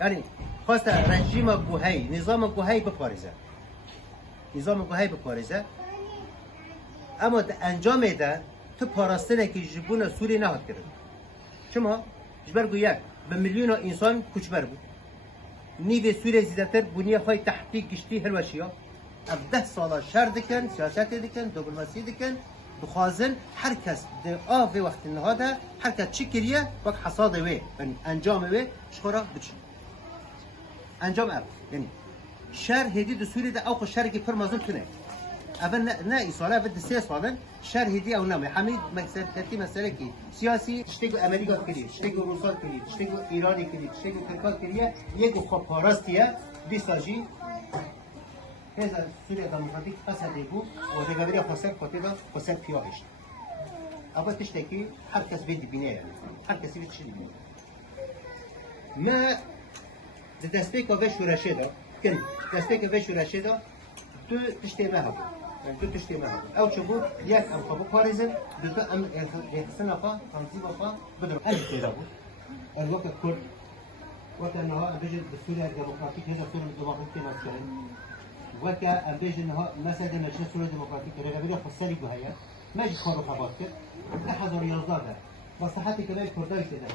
یعنی خواست رژیم گوهی نظام گوهی بپارزه نظام گوهی بپارزه اما انجام ده تو پاراستنه که جبون سوری نهاد کرد شما جبر گویه به میلیون انسان کچبر بود نیو سوری زیادتر بنیه های تحتی گشتی هر وشیا اب 10 ساله شر دکن سیاست دکن دیپلماسی دکن بخوازن هر کس ده آف وقت نهاده هر کس چی کریه وقت حصاد وی یعنی انجام وی شخورا بچی انجام اب یعنی شر هدی دو سوری ده اوق شر که پر مازم کنه اول نه ای ساله اول 3 ساله شر هدی او نمی حمید مکسر کتی مسئله کی سیاسی شتگو امریکا کری شتگو روسا کری شتگو ایرانی کری شتگو ترکا کریه یک خوب پاراستیه دیساجی هذا سوريا ديمقراطيك قصد يبو ودغبري خسر كتيبه خسر فياش ابغى تشتكي حركه بيد بناء حركه بيد شيء ما دستيك وش ورشيده كن دستيك وش ورشيده تو تشتي معها يعني تو تشتي معها او تشوفوا ياك ام خبو باريزن دو ام سنفا تنظيمها بدر الف تلابو الوقت كل وقت انها بيجي بسوريا الديمقراطيك هذا سوريا الديمقراطيك مثلا وكا امبيج انها مثلا مجلس سوريا الديمقراطيك رغبيله خسري بهايا ماجي خارو خباطك لحظه رياضه ده مصلحتي كمان كرداي كده